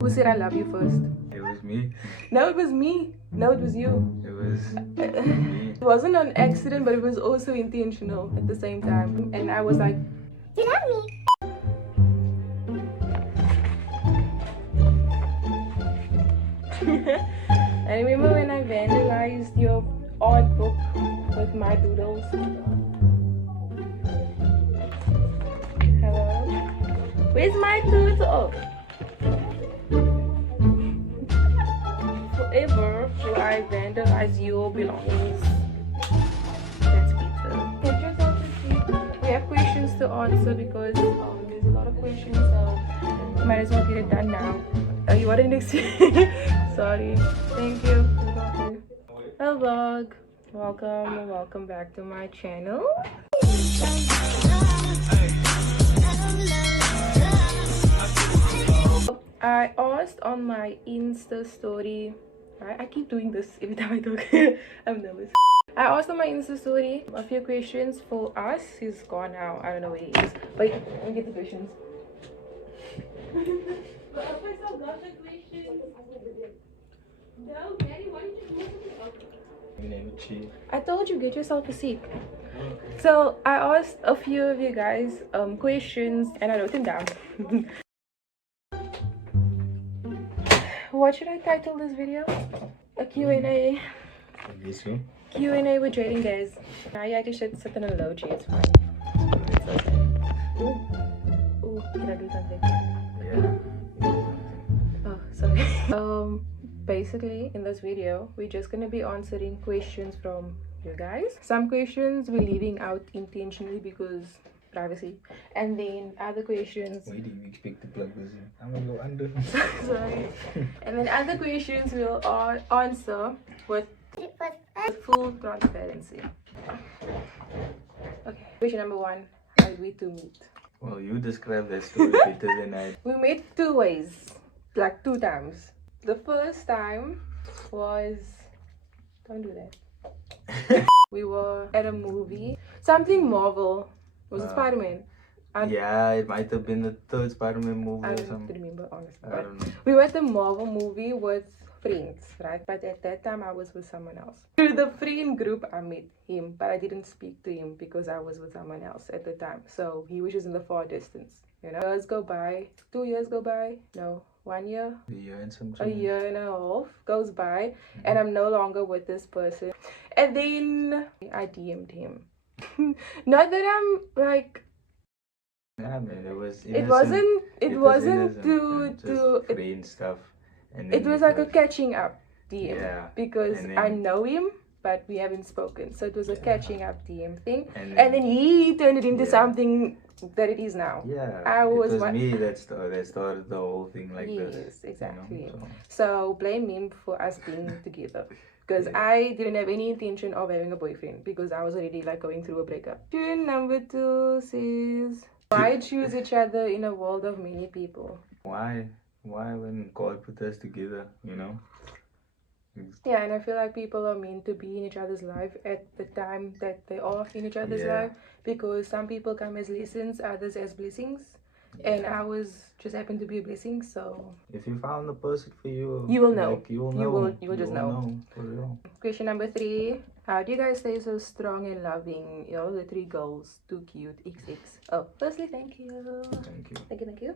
Who said I love you first? It was me. No, it was me. No, it was you. It was me. It wasn't an accident, but it was also intentional at the same time. And I was like, you love me. I remember when I vandalized your art book with my doodles. Hello? Where's my doodle? Forever will I vandalize your belongings. That's Peter. Get yourself to sleep. We have questions to answer because there's a lot of questions, so might as well get it done now. You want it next Sorry. Thank you. Hello vlog. Welcome back to my channel. I asked on my Insta story. I keep doing this every time I talk. I'm nervous. I asked on my Insta story a few questions for us. He's gone now. I don't know where he is. Wait, let me get the questions. No, Daddy, why did you do I told you, get yourself a seat. Okay. So I asked a few of you guys questions and I wrote them down. What should I title this video? A Q&A. Q&A with trading guys. Now you actually should sit in a low chair, it's fine. It's okay. Ooh, can I do something? Yeah. Oh, sorry. Basically in this video we're just gonna be answering questions from you guys. Some questions we're leaving out intentionally because privacy, and then other questions. Why do you expect to plug this in? I'm gonna go under. Sorry. And then other questions we'll answer with full transparency. Okay. Question number 1. How did we two meet? Well, you describe that story better than I. We met 2 ways, like 2 times. The first time was, don't do that. We were at a movie, something Marvel. Was it Spider-Man? Yeah, it might have been the 3rd Spider-Man movie I or don't something. remember honestly. I don't know. We were at the Marvel movie with friends, right? But at that time I was with someone else. Through the friend group I met him, but I didn't speak to him because I was with someone else at the time. So he was just in the far distance. You know, years go by, 2 years go by, no, 1 year, A year and some a year and a half goes by, and I'm no longer with this person. And then I DM'd him. Not that I'm like, yeah, man, it was innocent. It wasn't to friend stuff, and it was like a catching up DM. Yeah, because then, I know him but we haven't spoken, so it was a catching up DM thing, and then he turned it into something that it is now. Yeah, it was me that started the whole thing like this. Yes, exactly. You know, so blame him for us being together. Because I didn't have any intention of having a boyfriend because I was already like going through a breakup. Question number 2 says, why choose each other in a world of many people? Why when God put us together, you know? Yeah, and I feel like people are meant to be in each other's life at the time that they are in each other's life, because some people come as lessons, others as blessings, and ours just happened to be a blessing. So if you found the person for you, you will know. Like, you will know. You will just know. For real. Question number 3. How do you guys stay so strong and loving? You know, the 3 girls, too cute, XX. Oh, firstly, thank you. Thank you. Thank you.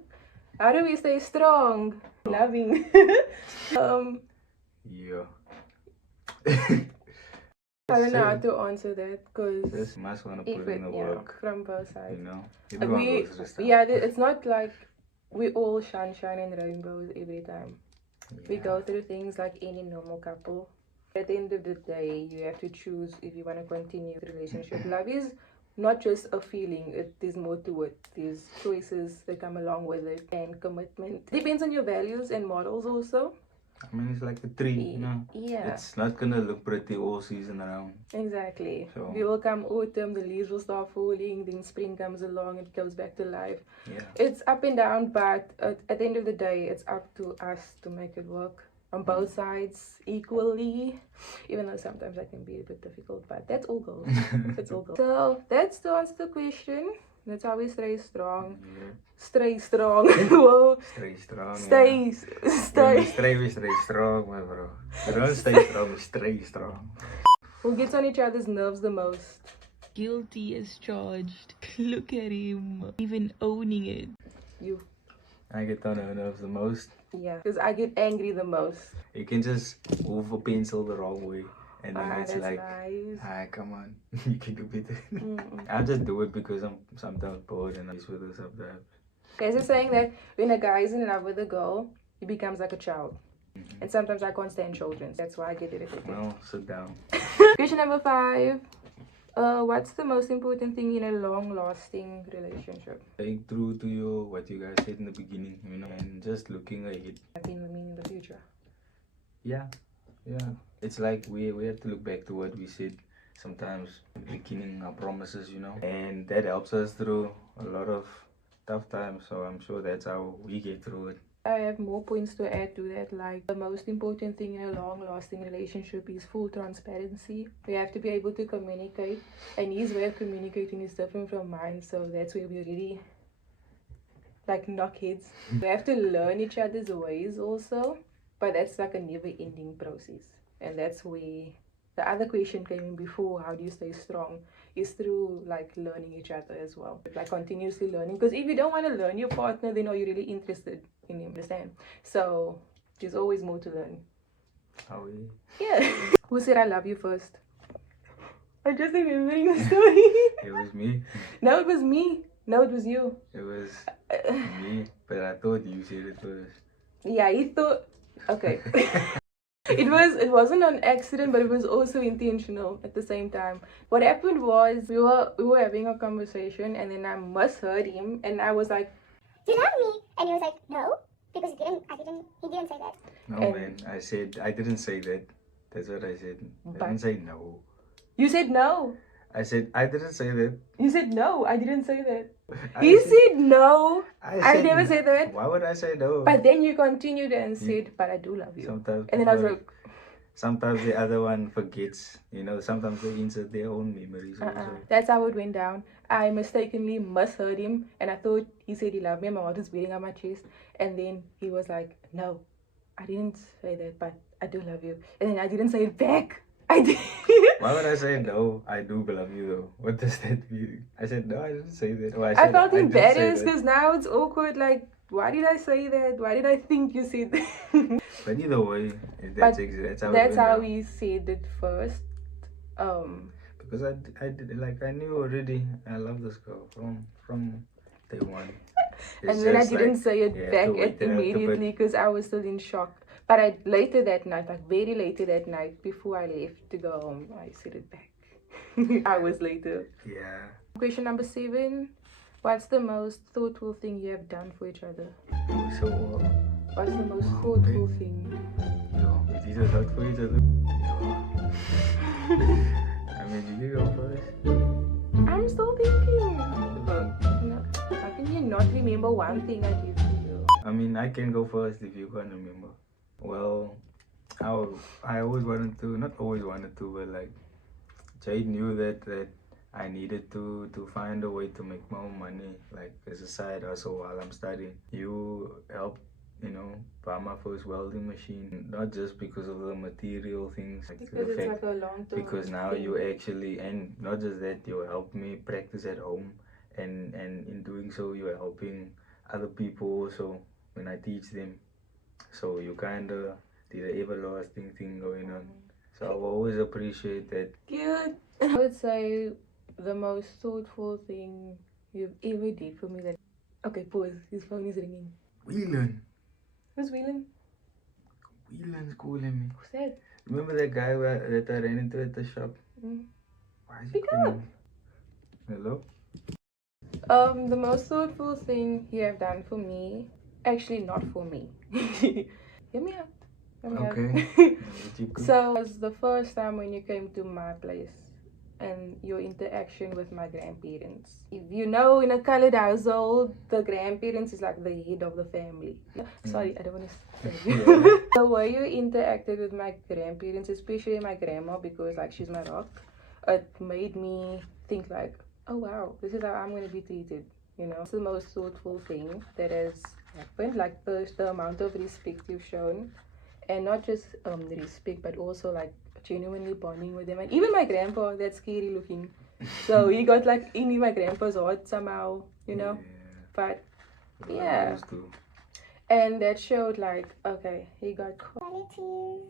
How do we stay strong, loving? Yeah. I don't know how to answer that because just must want to put in the work from both sides. You know, everyone goes through stuff. It's not like we all sunshine and rainbows every time. We go through things like any normal couple. At the end of the day, you have to choose if you want to continue the relationship. Love is not just a feeling, there's more to it. There's choices that come along with it and commitment. Depends on your values and morals also. I mean, it's like a tree, you know? Yeah. It's not gonna look pretty all season around. Exactly. So, we will come autumn, the leaves will start falling, then spring comes along, it goes back to life. Yeah. It's up and down, but at the end of the day, it's up to us to make it work on both sides equally. Even though sometimes that can be a bit difficult, but that's all goes. It's all goes. So that's to answer the question. That's how we stay strong. Yeah. Stay strong. Whoa. Stay strong. Stay. Yeah. Stay. We stay strong, my bro. We don't stay strong, we stay strong. Who gets on each other's nerves the most? Guilty as charged. Look at him. Even owning it. You. I get on her nerves the most. Yeah. Because I get angry the most. You can just move a pencil the wrong way. And then it's that's like, nice. come on, you can do better. I just do it because I'm sometimes bored and I'm with her sometimes. There's a saying that when a guy is in love with a girl, he becomes like a child. And sometimes I can't stand children. That's why I get irritated. Well, sit down. Question number 5. What's the most important thing in a long-lasting relationship? Staying true to what you guys said in the beginning, you know, and just looking ahead. In the future. Yeah. It's like we have to look back to what we said sometimes in the beginning, our promises, you know, and that helps us through a lot of tough times. So I'm sure that's how we get through it. I have more points to add to that. Like, the most important thing in a long-lasting relationship is full transparency. We have to be able to communicate, and his way of communicating is different from mine, so that's where we really like knock heads. We have to learn each other's ways also, but that's like a never-ending process. And that's where the other question came in before, how do you stay strong, is through like learning each other as well, like continuously learning. Because if you don't want to learn your partner, then are you really interested in him? Understand? So there's always more to learn. How we? Yeah. Who said I love you first? I'm just remembering the story. It was me. No, it was me. No, it was you. It was me, but I thought you said it first. Yeah, he thought. Okay. It wasn't an accident, but it was also intentional at the same time. What happened was we were having a conversation, and then I misheard him, and I was like, "You love me," and he was like, "No," because he didn't say that. No, And- man, I didn't say that. That's what I said. I But- didn't say no. "You said no." I said I didn't say that. You said no. I didn't say that. I He said no. I said never no. said that. Why would I say no? But then you continued and said, "But I do love you." Sometimes, And then I was like, sometimes the other one forgets. You know, sometimes they insert their own memories also. That's how it went down. I mistakenly misheard him, and I thought he said he loved me, and my heart was beating on my chest. And then he was like, "No, I didn't say that, but I do love you." And then I didn't say it back. I did. Why would I say no? I do love you though. What does that mean? I said no. I didn't say that. Or I said, felt didn't say embarrassed that. because now it's awkward. Like, why did I say that? Why did I think you said that? But either way, But that's how. That's it went how down. we said it first. Because I did like I knew already. I love this girl from day one. It's And then I just didn't like, say it you have back to wait it out a bit. immediately because I was still in shock. But later that night, like very later that night, before I left to go home, I said it back. Hours later. Yeah. Question number 7. What's the most thoughtful thing you have done for each other? So, What's the most thoughtful thing? we did a lot for each other. I mean, you go first. I'm still thinking. No, how can you not remember one thing I did for you? I mean, I can go first if you can't remember. Well, I always wanted to, not always wanted to, but like, Jade knew that I needed to find a way to make my own money, like as a side hustle while I'm studying. You helped, buy my first welding machine, not just because of the material things, like Because the it's fact, like a long term. because now you actually, and not just that, you help me practice at home, and in doing so, you are helping other people also when I teach them. So you kind of did an everlasting thing going on. So I always appreciate that. Cute. I would say the most thoughtful thing you've ever did for me. Okay, pause. His phone is ringing. Whelan. Who's Whelan? Whelan's calling me. Who's that? Remember that guy that I ran into at the shop? Mm. Why is he Speak calling up. me? Hello? The most thoughtful thing you have done for me, actually not for me. Hear me out. Hear me out. Okay. So it was the first time when you came to my place and your interaction with my grandparents. If you know, in a colored household, the grandparents is like the head of the family. Sorry, I don't want to say. Yeah. The way you interacted with my grandparents, especially my grandma, because like she's my rock, it made me think like, oh wow, this is how I'm going to be treated, you know. It's the most thoughtful thing that has happened, like the amount of respect you've shown, and not just respect, but also like genuinely bonding with them. And even my grandpa, that's scary looking, so he got like in my grandpa's heart somehow, you know. But yeah, and that showed like, okay, he got Qualities.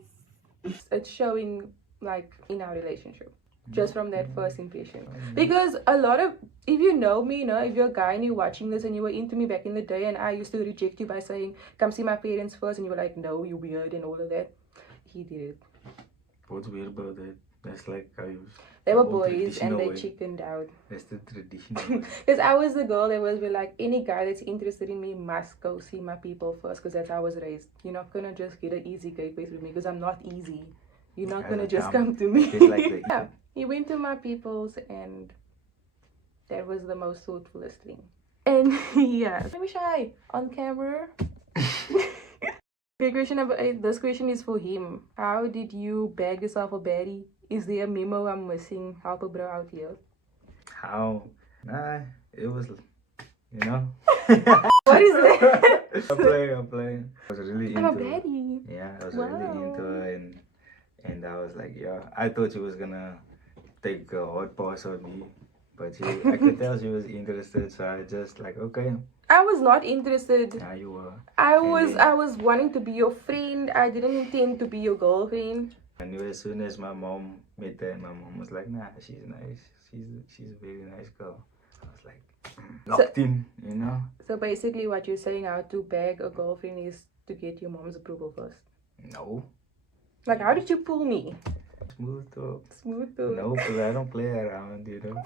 it's showing like in our relationship just from that first impression. Because a lot of, if you know me, you know, if you're a guy and you're watching this and you were into me back in the day and I used to reject you by saying come see my parents first, and you were like no, you're weird and all of that, he did it. What's weird about that? That's like how you. They were boys and they chickened out. That's the tradition. Because I was the girl that was like, any guy that's interested in me must go see my people first, because that's how I was raised. You're not gonna just get an easy gateway through me because I'm not easy. You're not gonna just come to me. Like yeah, he went to my people's and that was the most thoughtfulest thing. And yeah, let me shy on camera. Okay, question number 8. This question is for him. How did you bag yourself a baddie? Is there a memo I'm missing? Help a bro out here. How? Nah, it was, you know. What is that? I'm playing. I was really I'm a into it. baddie. Yeah, I was really into her, and I was like, yeah, I thought she was gonna take a hot pass on me, but I could tell she was interested, so I just like, okay. I was not interested. Yeah, you were. I was wanting to be your friend. I didn't intend to be your girlfriend. I knew as soon as my mom met her, and my mom was like, nah, she's nice. She's a very nice girl. I was like, locked in, you know? So basically what you're saying, how to bag a girlfriend is to get your mom's approval first. No. Like, how did you pull me? Smooth talk. Smooth talk. No, because I don't play around, you know?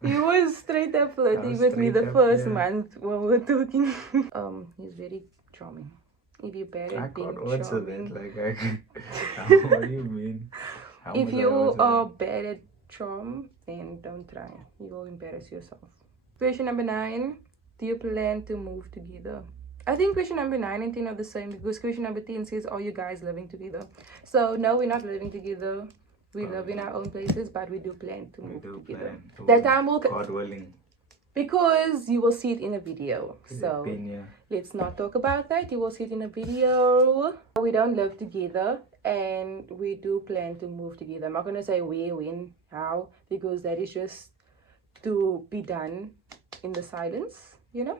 You was straight up flirting with me the first month when we were talking. He's very charming. If you're bad at being charming. What do you mean? If you are bad at charm, then don't try. You will embarrass yourself. Question number 9. Do you plan to move together? I think question number 9 and 10 are the same, because question number 10 says, are you guys living together? So no, we're not living together. We live in our own places, but we do plan to move together. That time will, God willing. because you will see it in a video. So let's not talk about that. You will see it in a video. We don't live together and we do plan to move together. I'm not going to say where, when, how, because that is just to be done in the silence, you know,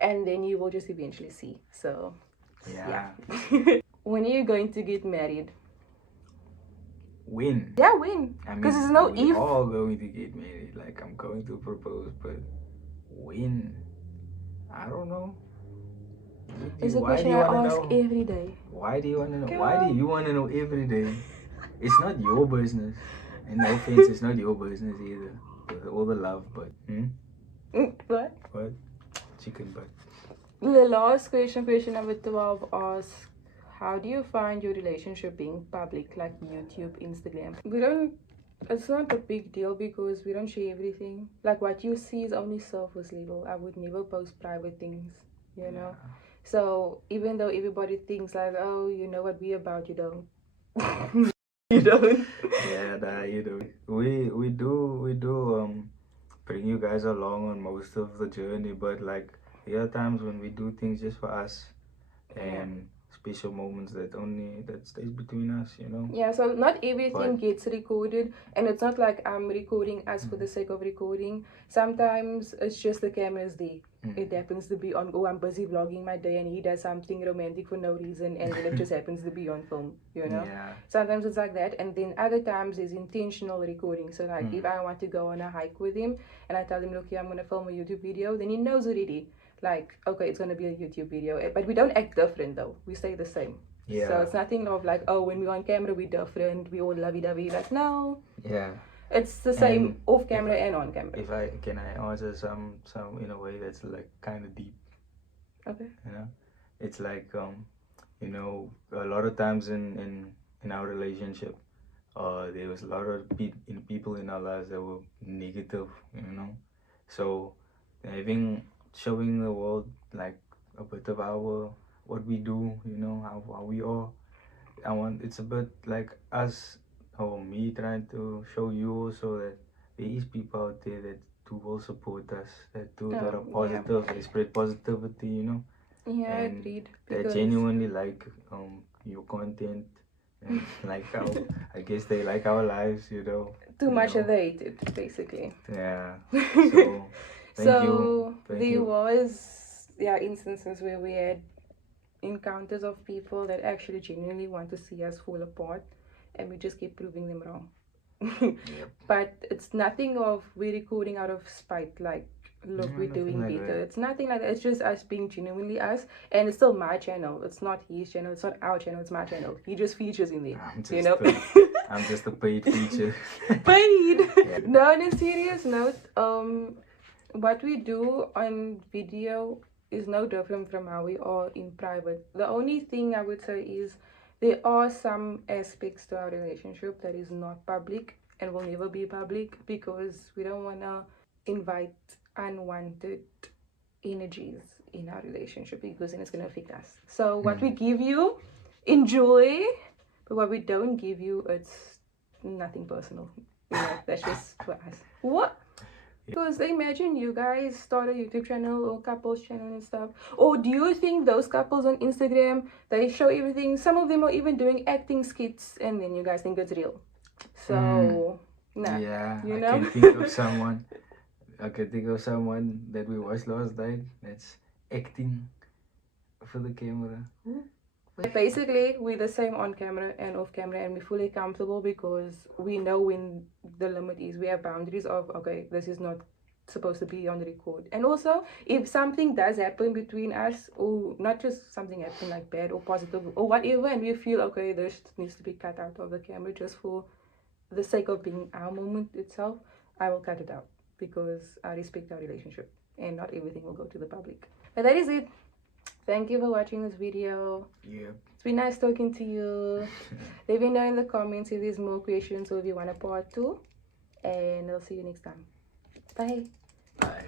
and then you will just eventually see. So yeah. When are you going to get married? When? Yeah, when? Because there's no if. We're all going to get married. Like, I'm going to propose, but when? I don't know. It's a question I ask every day. Why do you want to know? Why do you want to know every day? It's not your business. And no offense, it's not your business either. With all the love, but What? What? Chicken butt. The last question, question number 12, asks, how do you find your relationship being public, like YouTube, Instagram? It's not a big deal because we don't share everything. Like, what you see is only surface level. I would never post private things, you know? So even though everybody thinks like, oh, you know what we about, you don't. You don't. Yeah, nah, you know. We do bring you guys along on most of the journey, but like there are times when we do things just for us and special moments that stays between us, you know. Yeah, so not everything gets recorded, and it's not like I'm recording us for the sake of recording. Sometimes it's just the camera's there. It happens to be on, oh, I'm busy vlogging my day and he does something romantic for no reason, and then it just happens to be on film, you know. Sometimes it's like that, and then other times there's intentional recording. So like if I want to go on a hike with him and I tell him, look, I'm gonna film a YouTube video, then he knows already, like, okay, it's gonna be a YouTube video. But we don't act different though, we stay the same. So it's nothing of like, oh, when we're on camera we're different, we all lovey-dovey. Like, no, it's the same off camera and on camera. If I can answer some in a way that's like kind of deep. Okay. You know, it's like you know, a lot of times in our relationship, there was a lot of people in our lives that were negative, you know. So showing the world like a bit of what we do, you know, how we are. It's a bit like us or me trying to show you also that there is people out there that who will support us, that are Yeah. positive, they spread positivity, you know, Yeah, and agreed. they Because genuinely like your content, and like I guess they like our lives, you know. too you much know. of they hate it, basically. Yeah. So thank you. Thank There you. was instances where we had encounters of people that actually genuinely want to see us fall apart, and we just keep proving them wrong. Yep. But it's nothing of we're recording out of spite, like look, No, we're nothing doing like better. that. It's nothing like that. It's just us being genuinely us, and it's still my channel. It's not his channel. It's not our channel. It's my channel. He just features in there. I'm just a paid feature. Paid. Yeah. No, on a serious note, what we do on video is no different from how we are in private. The only thing I would say is there are some aspects to our relationship that is not public and will never be public, because we don't want to invite unwanted energies in our relationship, because then it's going to affect us. So what we give you, enjoy, but what we don't give you, it's nothing personal. That's just for us. What? Because imagine you guys start a YouTube channel or couples channel and stuff. Or do you think those couples on Instagram, they show everything? Some of them are even doing acting skits, and then you guys think it's real. So, nah. Yeah, You I know? can think of someone. I can think of someone that we watched last night that's acting for the camera. Basically, we're the same on camera and off camera, and we're fully comfortable because we know when the limit is. We have boundaries of, okay, this is not supposed to be on the record. And also, if something does happen between us, or not just something happen like bad or positive or whatever, and we feel, okay, this needs to be cut out of the camera just for the sake of being our moment itself, I will cut it out because I respect our relationship and not everything will go to the public. But that is it. Thank you for watching this video. Yep. It's been nice talking to you. Let me know in the comments if there's more questions or if you want a part 2. And I'll see you next time. Bye. Bye.